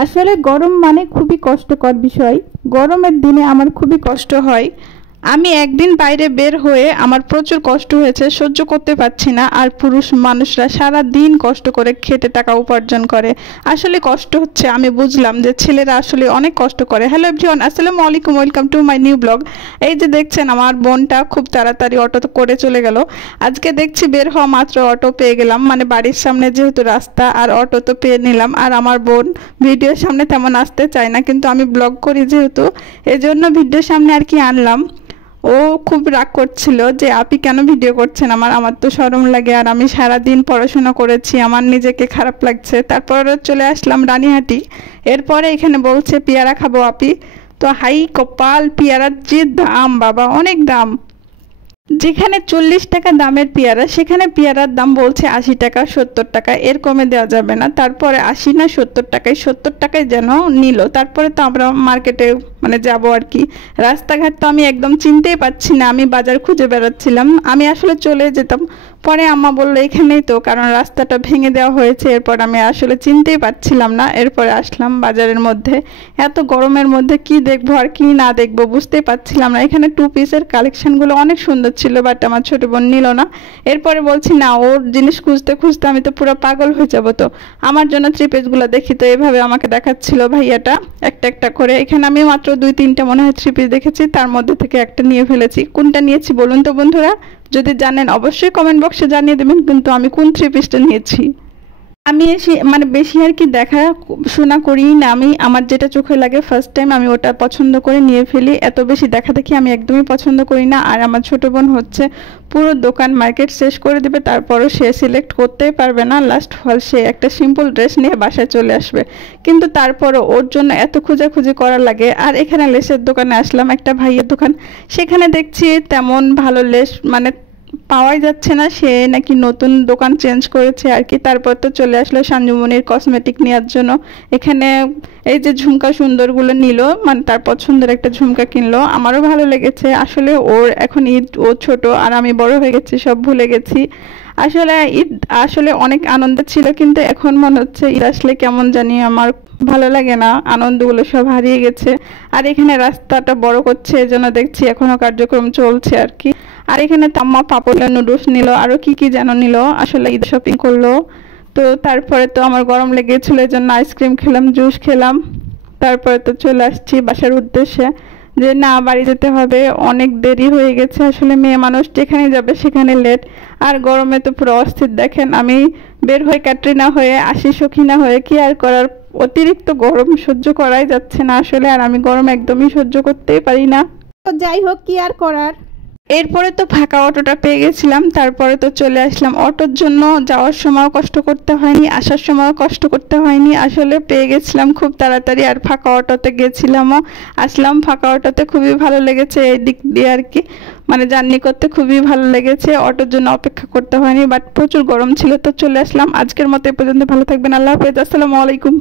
আসলে গরম মানে খুবই কষ্টকর বিষয়। গরমের দিনে আমার খুবই কষ্ট হয়। আমি একদিন বাইরে বের হয়ে আমার প্রচুর কষ্ট হয়েছে, সহ্য করতে পারছি না। আর পুরুষ মানুষরা সারা দিন কষ্ট করে খেটে টাকা উপার্জন করে, আসলে কষ্ট হচ্ছে। আমি বুঝলাম যে ছেলেরা আসলে অনেক কষ্ট করে। হ্যালো এভরিওয়ান, আসসালামু আলাইকুম, welcome to my new blog. এই যে দেখছেন আমার বোনটা খুব তাড়াতাড়ি অটো করে চলে গেল। আজকে দেখছি বের হওয়া মাত্র অটো পেয়ে গেলাম, মানে বাড়ির সামনে যেহেতু রাস্তা আর অটো তো পেয়ে নিলাম। আর আমার বোন ভিডিওর সামনে তেমন আসতে চায় না, কিন্তু আমি ব্লগ করি যেহেতু এজন্য ভিডিওর সামনে আর কি আনলাম। ও খুব রাগ করছিল যে আপনি কেন ভিডিও করছেন, আমার তো শরম লাগে, আর আমি সারা দিন পড়াশোনা করেছি, আমার নিজেকে খারাপ লাগছে। তারপর চলে আসলাম রানীহাটি। এরপরে এখানে বলছে পেয়ারা খাবো আপি। তো হাই কপাল, পেয়ারার যে দাম বাবা, অনেক দাম। যেখানে 40 টাকা দামের পেয়ারা, সেখানে পেয়ারার দাম বলছে 80 টাকা, 70 টাকা, এর কমে দেওয়া যাবে না। তারপরে 80 না 70 টাকায়, 70 টাকায় যেন নিল। তারপরে তো আমরা মার্কেটে মানে যাব আর কি। রাস্তাঘাট তো আমি একদম চিনতেই পাচ্ছি না, আমি বাজার খুঁজে বেড়াচ্ছিলাম। আমি আসলে চলে যেতাম, পরে আম্মা বললো এখানেই তো, কারণ রাস্তাটা ভেঙে দেওয়া হয়েছে। এরপর আমি আসলে চিনতেই পাচ্ছিলাম না। এরপরে আসলাম বাজারের মধ্যে। এত গরমের মধ্যে কি দেখবো আর কি না দেখবো বুঝতেই পারছিলাম না। এখানে 2 পিসের কালেকশনগুলো অনেক সুন্দর ছিল, বাট আমার ছোট বোন নিল না। এরপরে বলছি না, ওর জিনিস খুঁজতে খুঁজতে আমি তো পুরো পাগল হয়ে যাবো। তো আমার জন্য 3 পিসগুলো দেখি, তো এভাবে আমাকে দেখাচ্ছিল ভাইয়াটা একটা একটা করে। এখানে আমি মাত্র 2-3টে মনে হয় 3 পিস দেখেছি, তার মধ্যে থেকে একটা নিয়ে ফেলেছি। কোনটা নিয়েছি বলুন তো বন্ধুরা, যদি জানেন অবশ্যই কমেন্ট বক্সে জানিয়ে দেবেন কিন্তু আমি কোন 3 পিসটা নিয়েছি। আমি এসে মানে বেশি আর কি দেখা শোনা করি না, আমি আমার যেটা চোখে লাগে ফার্স্ট টাইম আমি ওটা পছন্দ করে নিয়ে ফেলি। এত বেশি দেখা দেখি আমি একদমই পছন্দ করি না। আর আমার ছোট বোন হচ্ছে পুরো দোকান মার্কেট শেষ করে দেবে, তারপরও সে সিলেক্ট করতেই পারবে না। লাস্ট ফল সে একটা সিম্পল ড্রেস নিয়ে বাসায় চলে আসবে, কিন্তু তারপরও ওর জন্য এত খোঁজাখুঁজি করা লাগে। আর এখানে লেসের দোকানে আসলাম, একটা ভাইয়ের দোকান। সেখানে দেখছি তেমন ভালো লেস মানে পাওয়াই যাচ্ছে না, সে নাকি নতুন দোকান চেঞ্জ করেছে আর কি। তারপর তো চলে আসলো সঞ্জুমনির কসমেটিক নেওয়ার জন্য। এখানে এই যে ঝুমকা সুন্দরগুলো নিল, মানে তার পছন্দের একটা ঝুমকা কিনলো, আমারও ভালো লেগেছে। আসলে ওর এখন ঈদ, ও ছোট আর আমি বড় হয়ে গেছি, সব ভুলে গেছি। আসলে ঈদ আসলে অনেক আনন্দের ছিল, কিন্তু এখন মনে হচ্ছে ঈদ আসলে কেমন জানি আমার ভালো লাগে না, আনন্দগুলো সব হারিয়ে গেছে। আর এখানে রাস্তাটা বড় করছে, এজন্য দেখছি এখনো কার্যক্রম চলছে আর কি। আর এখানে তাম্মা পাপড়ের নুডলস নিল, আরও কি কি যেন নিল, আসলে ঈদ শপিং করলো। তো তারপরে তো আমার গরম লেগেছিল, এই জন্য আইসক্রিম খেলাম, জুস খেলাম। তারপরে তো চলে আসছি বাসার উদ্দেশ্যে, যে না বাড়ি যেতে হবে, অনেক দেরি হয়ে গেছে। আসলে মেয়ে মানুষ যেখানে যাবে সেখানে লেট। আর গরমে তো পুরো অস্থির। দেখেন আমি বের হয়ে ক্যাটরিনা হয়ে আসি সখিনা হয়ে, কি আর করার, অতিরিক্ত গরম সহ্য করাই যাচ্ছে না আসলে। আর আমি গরম একদমই সহ্য করতেই পারি না, তো যাই হোক কি আর করার। এরপরে তো ফাঁকা অটোটা পেয়ে গেছিলাম, তারপরে তো চলে আসলাম। অটোর জন্য যাওয়ার সময়ও কষ্ট করতে হয়নি, আসার সময়ও কষ্ট করতে হয়নি, আসলে পেয়ে গেছিলাম খুব তাড়াতাড়ি। আর ফাঁকা অটোতে গেছিলামও, আসলাম ফাঁকা অটোতে, খুবই ভালো লেগেছে এই দিক দিয়ে আর কি। মানে জার্নি করতে খুবই ভালো লেগেছে, অটোর জন্য অপেক্ষা করতে হয়নি। বাট প্রচুর গরম ছিল, তো চলে আসলাম। আজকের মতো এ পর্যন্ত, ভালো থাকবেন, আল্লাহ হাফেজ, আসসালামু আলাইকুম।